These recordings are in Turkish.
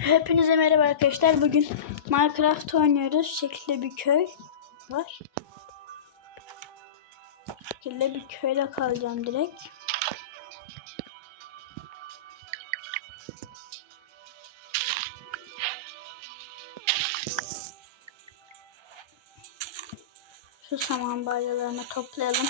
Hepinize merhaba arkadaşlar. Bugün Minecraft oynuyoruz. Şekilde bir köy var. Şekilde bir köyde kalacağım direkt. Şu saman balyalarını toplayalım.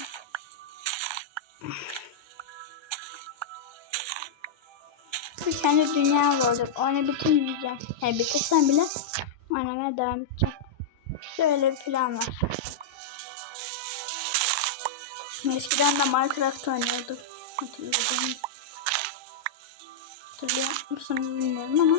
Kendi dünya olacak. Onu bitirmeyeceğim. Yani bitirsem bile oynamaya devam edeceğim. Şöyle bir plan var. Eskiden de Minecraft oynuyorduk. Hatırladığım. Hatırlıyor musunuz bilmiyorum ama.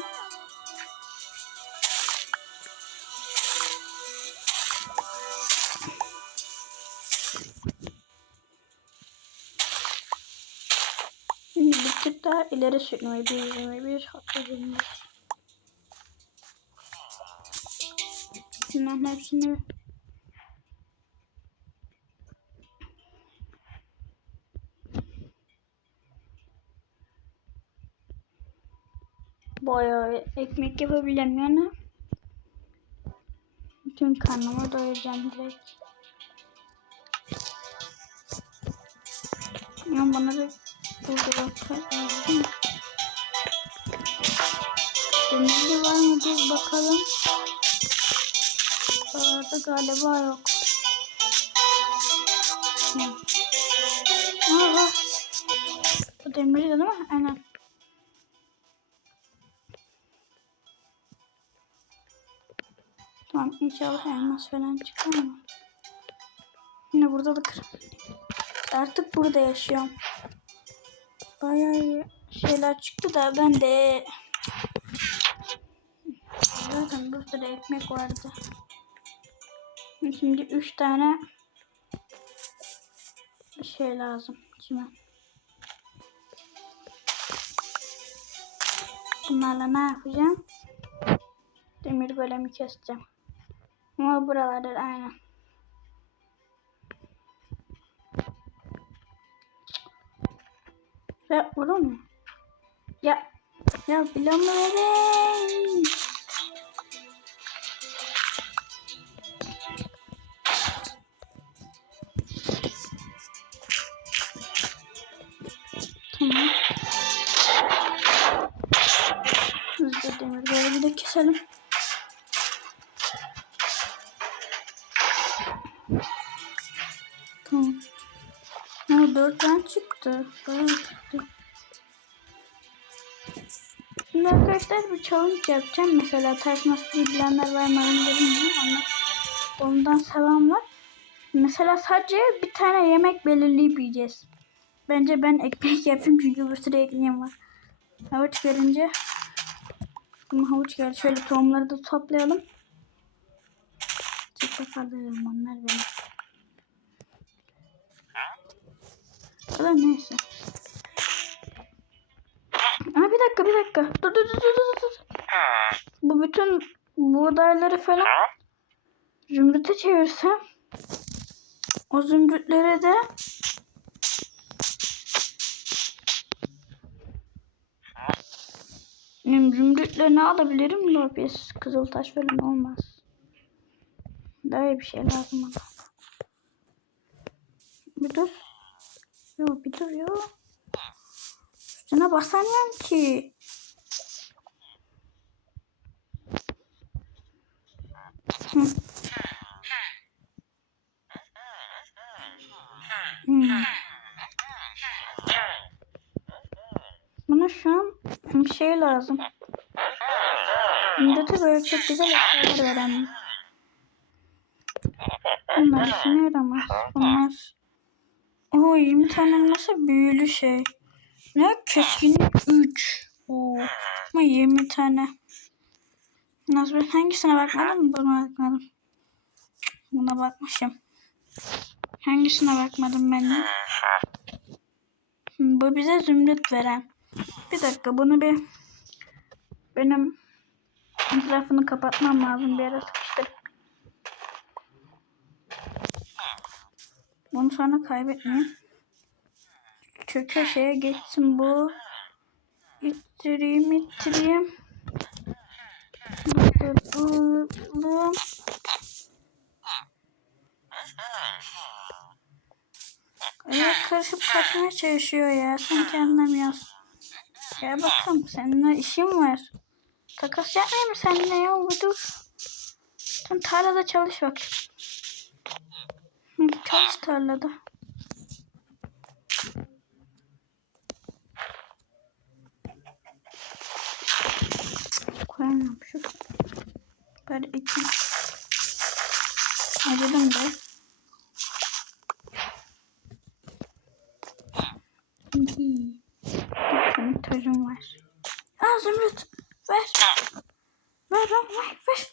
Daha ileri sürmeyi bir yirmi bir hatırlayın. Bunların hepsini bayağı ekmek yapabileceğim yani. Bütün karnımı doyuracağım direkt. Ya bana bir burada bakalım. Demirli var mı bir bakalım. Orada galiba yok. Aa. Bu demirli değil mi? Aynen. Tamam inşallah elmas falan çıkar ama. Yine burada da kır. Artık burada yaşıyorum. Bayağı şeyler çıktı da ben de zaten burada da ekmek vardı. Şimdi üç tane şey lazım. Çimen. Bunlarla ne yapacağım? Demir golemi keseceğim. Ama buralarda da aynen. Ya olur mu? Ya ya bilemedim. Tamam. Hızlı demir golemi de keselim. Tamam. Ha, dört tane çıktı. Şimdi arkadaşlar bir challenge yapacağım. Mesela ters maskeyi bilenler var mı. Onlar ondan seven var. Mesela sadece bir tane yemek belirleyip yiyeceğiz. Bence ben ekmek yapayım çünkü bir sürü ekmeğim var. Havuç gelince Ama havuç geldi. Şöyle tohumları da toplayalım. Çık bakalım onlar benim. Kadar neyse. Aa, bir dakika bir dakika. Dur dur dur dur dur. Bu bütün buğdayları falan zümrüte çevirsem o zümrütlere de Zümrütle ne alabilirim? Lopez, kızıltaş falan olmaz. Daha iyi bir şey lazım bana. Bir dur. Yok bir dur ya. Üstüne basamıyorum ki. Hmm. Bana şu an bir şey lazım. Millete böyle çok güzel eşyalar veren. Bunlar işine yaramaz. Bunlar Oo 20 tane nasıl büyülü şey. Ne? Keskinlik 3. Oo. Ama 20 tane. Nasıl ben hangisine bakmadım? Buna bakmadım. Buna bakmışım. Hangisine bakmadım ben de? Bu bize zümrüt veren. Bir dakika bunu bir benim etrafını kapatmam lazım. Bir yere sıkıştır. Bunu sonra kaybetmeyeyim. Şu köşeye geçsin bu. İttireyim ittireyim. Durduralım. Evet karışıp kaçmaya çalışıyor ya. Sanki anlamıyorsun. Ya bakalım seninle işim var. Takas yapmayayım mı seninle ya? Dur. Sen tarlada çalış bak. Çalış tarlada. Koyamam şu. Bari iki. Acıdım da. Tane tacım var. Aa Zümrüt. Ver. Ver lan ver ver.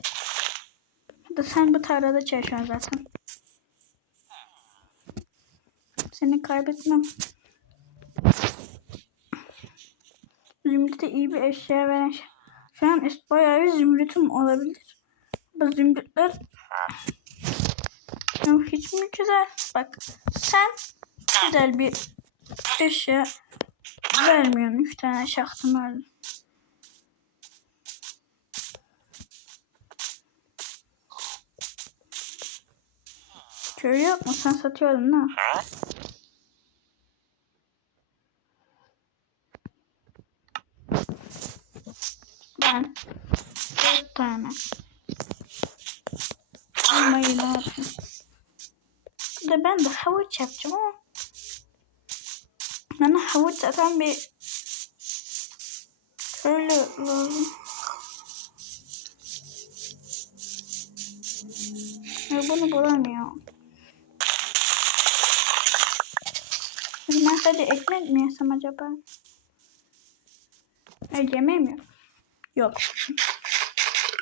Da sen bu tarlada çalışıyorsun zaten. Seni kaybetmem. Zümrüt'e iyi bir eşya veren şey. Şu an üst bayağı bir zümrütüm olabilir. Bu zümrütler Yok, hiç mi güzel? Bak sen güzel bir eşya vermiyorsun. Üç tane şahtım öldü. Köy yok mu? Sen satıyordun ha? Ben dört tane almayı lazım. Bir de ben de havuç yapacağım ama bana havuç zaten bir şöyle lazım. Ya bunu bulamıyorum. Ben sadece ekmek mi yesem acaba? Hayır yemeğim yok. Yok.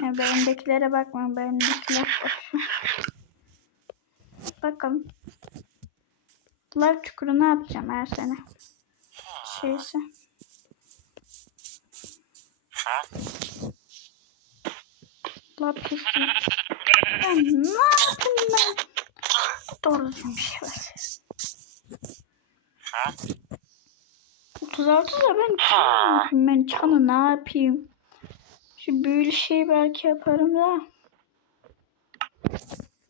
Ya benimdekilere bakma. Benimdekiler bakıyor. Bakalım. Lav çukuru ne yapacağım her sene? Şeyse. Çukuru. Ben ne yaptım ben? Doğru bir şey var. 36 da ben çanı, ben çanı ne yapayım? Şu büyülü şeyi belki yaparım da.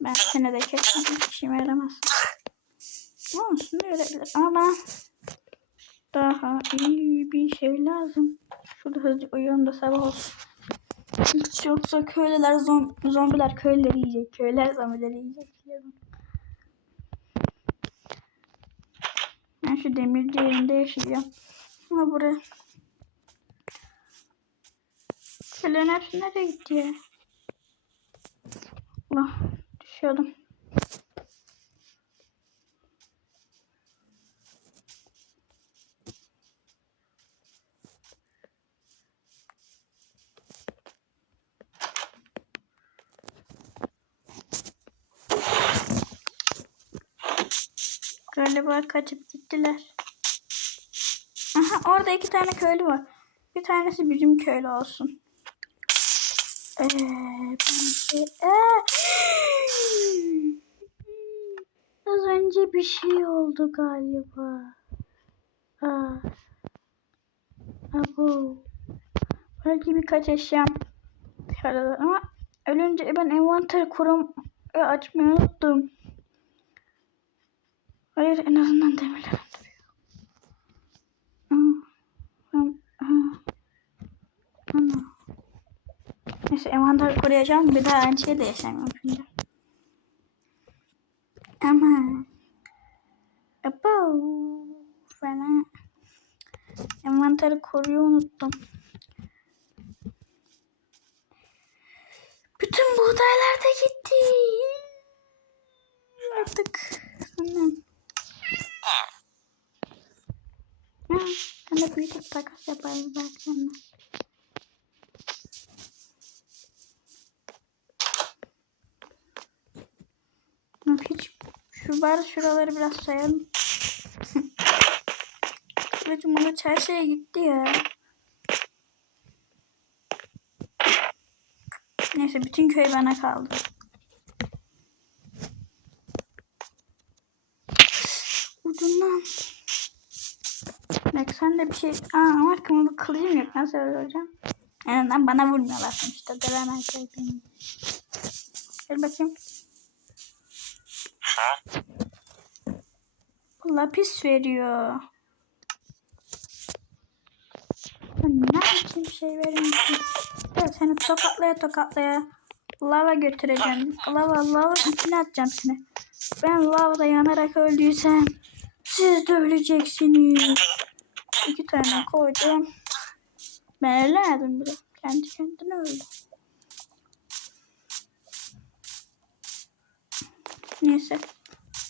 Ben senede kesin hiç işime yaramaz. Olsun öyle ama daha iyi bir şey lazım. Şurada hızlı uyuyalım da sabah olsun. Hiç yoksa köylüler zom zombiler köyleri yiyecek. Köyler zombileri yiyecek. Ben şu demirci yerinde yaşayacağım. Ama buraya. Köylerin hepsi nereye gitti ya? Allah düşüyordum. Galiba kaçıp gittiler. Aha orada iki tane köylü var. Bir tanesi bizim köylü olsun. Ee, ben şey... Ee! Az önce bir şey oldu galiba. Aa. Abo. Belki birkaç eşyam dışarıda ama ölünce ben envanter kurum açmayı unuttum. Hayır en azından. Ana. Neyse envanter koruyacağım. Bir daha aynı şeyi de yaşamıyorum şimdi. Ama. Abo. Fena. Envanteri koruyu unuttum. Bütün buğdaylar da gitti. Artık. Tamam. Ha, ben de büyütüp takas yaparım. Yok hiç şu bari şuraları biraz sayalım. Kılıcım ona çarşıya gitti ya. Neyse bütün köy bana kaldı. Ucundan. Bak sen de bir şey... Aa ama bir kılıcım yok. Nasıl öldüreceğim? En azından bana vurmuyorlar sonuçta. Dönemem kaybını. Gel bakayım. Bu lapis veriyor. Ben ne biçim şey veriyorum Ya seni tokatlaya tokatlaya lava götüreceğim. Lava lava içine atacağım seni. Ben lavada yanarak öldüysem siz de öleceksiniz. İki tane koydum. Ben ölemedim bile. Kendi kendine öldü. Neyse.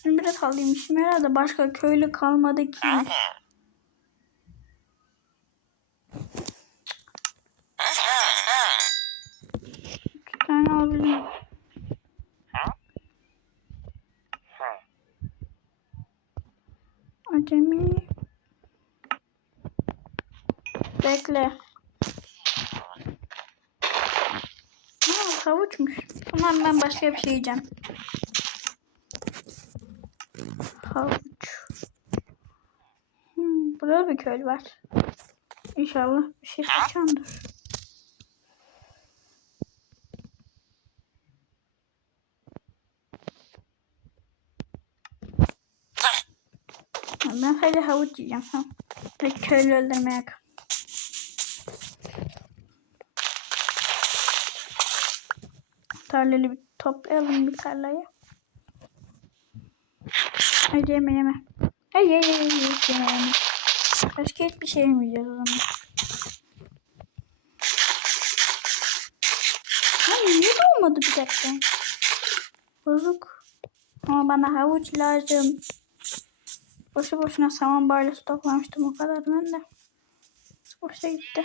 Ben biraz halıymışım herhalde. Başka köylü kalmadı ki. İki tane alayım. Acemi. Bekle. Ha, havuçmuş. Tamam ben başka bir şey yiyeceğim. Havuç. Hmm, burada bir köy var. İnşallah bir şey kaçandır. Ben sadece havuç yiyeceğim. Tamam. Ve köylü öldürmeye yakın. Tarlayı bir toplayalım bir tarlayı. Haydi yeme yeme. Hayır hayır hayır hayır yeme yeme. Başka hiçbir şey yemeyeceğiz o zaman. Hayır niye olmadı bir dakika? Bozuk. Ama bana havuç lazım. Boşu boşuna saman balyası toplamıştım o kadar ben de. Boşa gitti.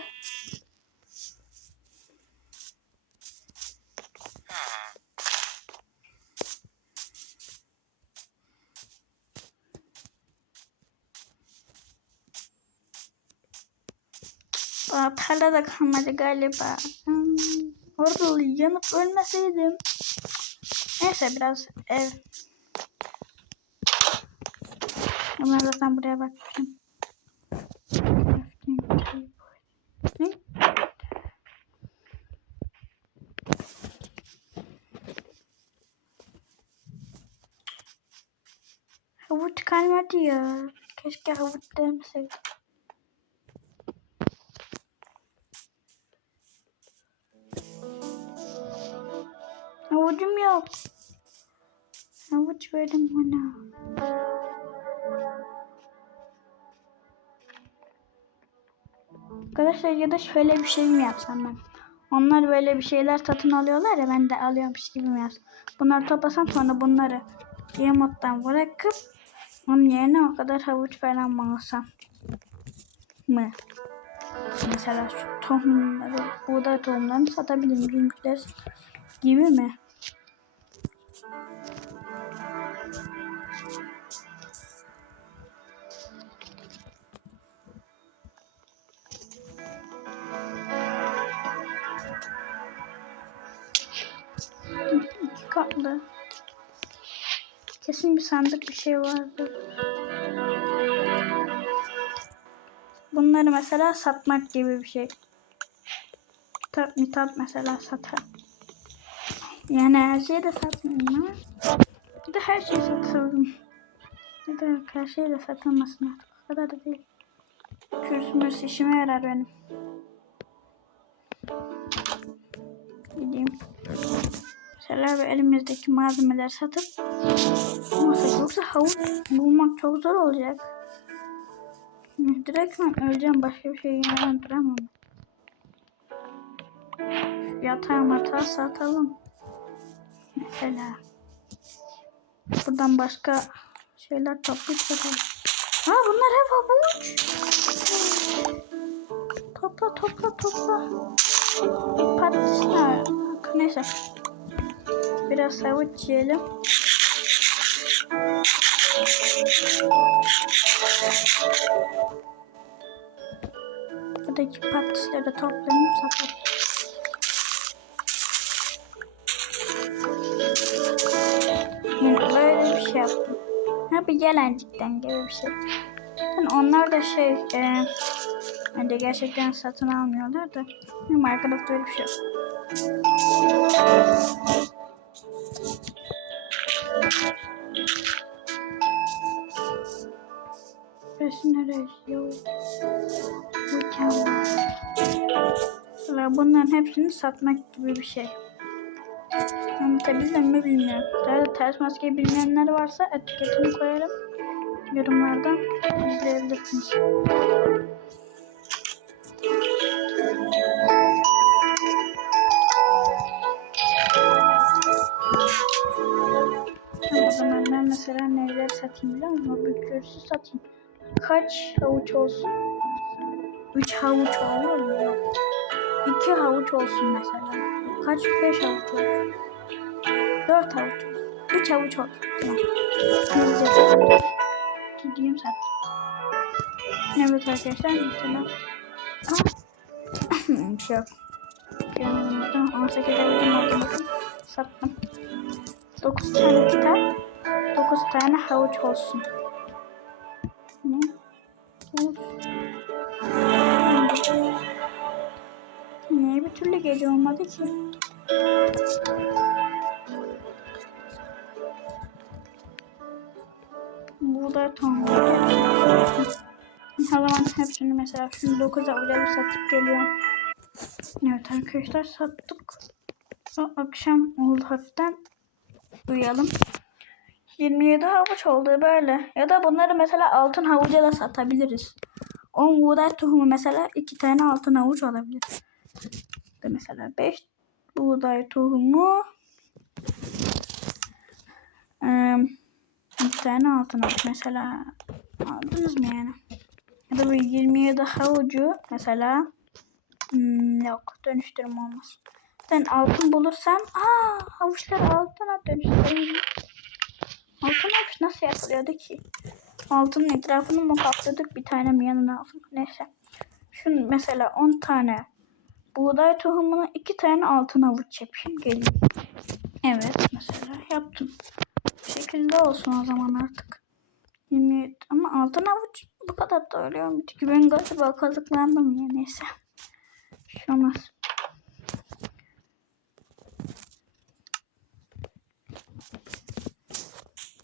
Aa, tarlada kalmadı galiba. Hmm, orada yanıp ölmeseydim. Neyse biraz ev. Ama zaten buraya bakmışım. Ne? Havuç kalmadı ya. Keşke havuç demeseydim. Yok. Havuç verin bana. Arkadaşlar ya da şöyle bir şey mi yapsam ben? Onlar böyle bir şeyler satın alıyorlar ya ben de alıyormuş gibi mi yapsam? Bunları toplasam sonra bunları yemottan bırakıp onun yerine o kadar havuç falan mı alsam? Mı? Mesela şu tohumları, buğday tohumlarını satabilirim. Bizimkiler gibi mi? İki katlı. Kesin bir sandık bir şey vardı. Bunları mesela satmak gibi bir şey. Kitap mitap mesela satar. Yani her şeyi de satmıyorum ama. Bir de her şeyi satıyorum. Bir de her şeyi de satılmasın artık. O kadar da değil. Kürsümüz işime yarar benim. Mesela bu elimizdeki malzemeleri satıp Yoksa, yoksa havuç bulmak çok zor olacak. Direkt ben öleceğim başka bir şey. Şu yatağı matağı satalım. Mesela. Buradan başka şeyler toplayıp satalım. Ha bunlar hep havuç. Topla topla topla. Patatesler. Neyse. Biraz havuç yiyelim. Buradaki patatesleri toplayalım satalım. Yine böyle bir şey yaptım. Ha bir gelencikten gibi bir şey. Yani onlar da şey e, Bence gerçekten satın almıyorlar da. Minecraft'ta öyle bir şey yok. Burası neresi? Yok. Mükemmel. Bunların hepsini satmak gibi bir şey. Anlatabildim mi bilmiyorum. Daha da ters maske bilmeyenler varsa etiketini koyarım. Yorumlardan izleyebilirsiniz. Satayım biliyor musun? Büyüklerisi satayım. Kaç havuç olsun? 3 havuç olur mu? Yok. 2 havuç olsun mesela. Kaç? 5 havuç olsun. 4 havuç olsun. 3 havuç olsun. Tamam. Satayım. Gideyim satayım. Evet arkadaşlar mesela. Aa. bir şey yok. Yanımda 18 havucum oldu. Sattım. 9 tane kitap. 9 tane havuç olsun. Ne? Niye bir türlü gece olmadı ki? Buğday tohumları O zaman hepsini mesela şunu 9 avuca satıp geliyorum. Evet arkadaşlar sattık. O akşam oldu hafiften. Uyuyalım. 27 havuç oldu böyle. Ya da bunları mesela altın havuca da satabiliriz. 10 buğday tohumu mesela 2 tane altın havuç olabilir. De mesela 5 buğday tohumu bir tane altın havuç mesela aldınız mı yani? Ya da bu 27 havucu mesela hmm, yok dönüştürme olmaz. Sen altın bulursan aa havuçları altına dönüştüreyim. Altın havuç nasıl yapılıyordu ki? Altının etrafını mı kapladık bir tane mi yanına aldık? Neyse. Şunu mesela 10 tane buğday tohumuna 2 tane altın havuç yapayım geleyim. Evet mesela yaptım. Bu şekilde olsun o zaman artık. 27 ama altın havuç bu kadar da mu? Çünkü ben galiba kazıklandım ya neyse. Bir şey olmaz.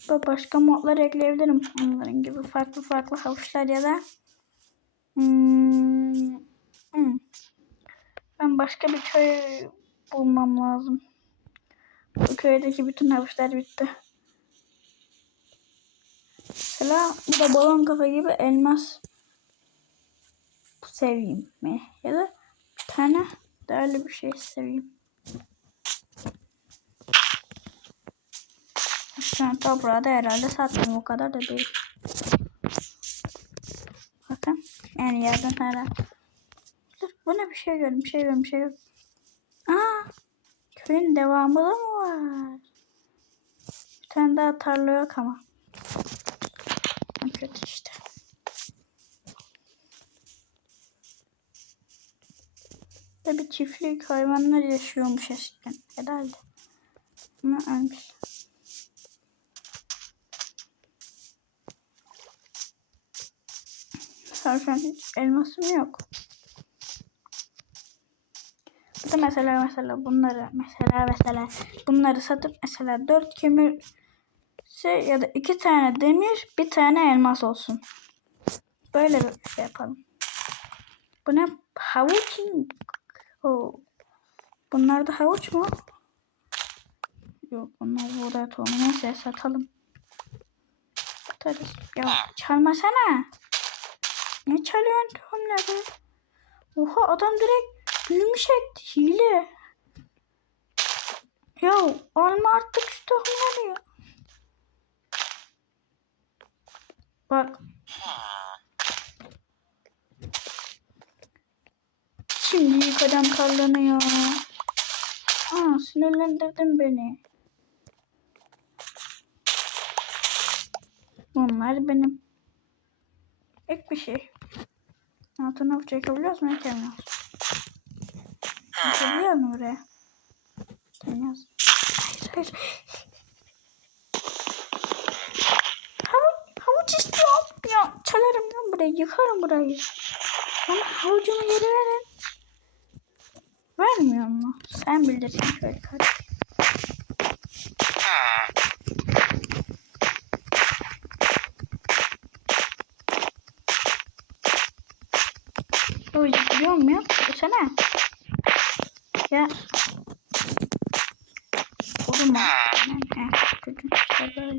Başka modlar ekleyebilirim. Onların gibi farklı farklı havuçlar ya da hmm, hmm. ben başka bir köy bulmam lazım. Bu köydeki bütün havuçlar bitti. Mesela bu da balon kafa gibi elmas seveyim mi? Ya da bir tane değerli bir şey seveyim. Şu an toprağı da herhalde sattım. O kadar da değil. Bakın. Yani yerden herhalde. Dur, bu ne bir şey gördüm. Bir şey gördüm. Bir şey gördüm. Aa, köyün devamı da mı var? Bir tane daha tarla yok ama. Kötü işte. Bir çiftlik hayvanlar yaşıyormuş eskiden. Herhalde. Ama ölmüş. Zaten hiç elmasım yok. Bu da mesela mesela bunları mesela mesela bunları satıp mesela dört kömür şey ya da iki tane demir bir tane elmas olsun. Böyle bir şey yapalım. Bu ne? Havuç? Oo. Bunlar da havuç mu? Yok bunlar buğday tohumu. Neyse satalım. Satarız. Ya çalmasana. Ne çalıyorsun tohumları? Oha adam direkt büyümüş etti. Hile. Ya alma artık şu tohumları ya. Bak. Şimdi karlarını ya. Aa sinirlendirdin beni. Bunlar benim. Ek bir şey. Altına avuç çekebiliyoruz mu? Çekemiyoruz. Çekebiliyor mu buraya? Çekemiyoruz. Hayır hayır. Havuç, havuç istiyorum. Ya çalarım ben burayı. Yıkarım burayı. Bana havucumu geri verin. Vermiyor mu? Sen bilirsin şöyle kardeşim. Havucu biliyor muyum? Desene. Ya. Vurma. Yani, çocuk işte böyle.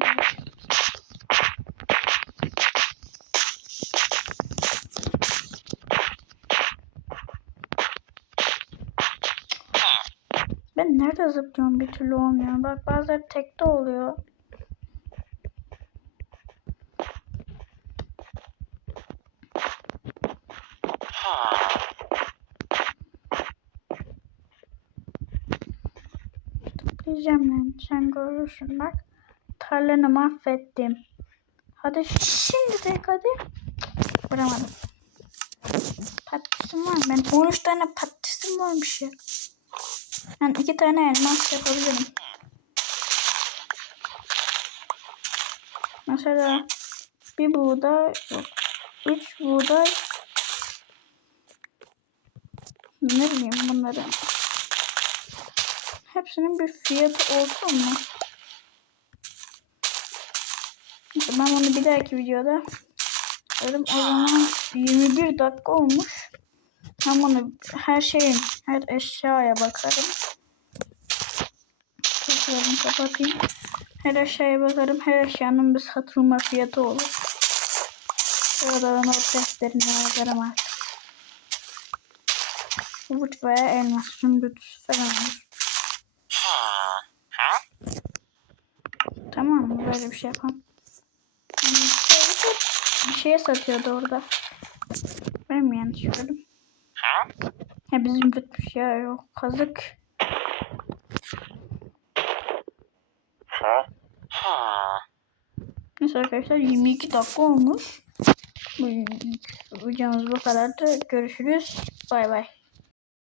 Ben nerede zıplıyorum bir türlü olmuyor. Bak bazen tekte oluyor. Diyeceğim ben. Sen görürsün bak. Tarlanı mahvettim. Hadi şimdi tek hadi. Vuramadım. Patatesim var. Ben 13 tane patatesim varmış ya. Ben iki tane elmas yapabilirim. Mesela bir buğday, üç buğday, ne bileyim bunları. Hepsinin bir fiyatı olsun mu? Neyse ben bunu bir dahaki videoda dedim o zaman 21 dakika olmuş. Ben bunu her şeyin, her eşyaya bakarım. Tekrar kapatayım. Her eşyaya bakarım. Her eşyanın bir satılma fiyatı olur. Sonra not defterine yazarım artık. Havuç veya elmas, zümrüt falan olur. Tamam mı? Böyle bir şey yapalım. Şeye satıyordu orada. Ben mi yanlış gördüm? Ya bizim zümrütmüş ya yok. Kazık. Neyse arkadaşlar 22 dakika olmuş. Bu videomuz bu kadardı. Görüşürüz. Bay bay.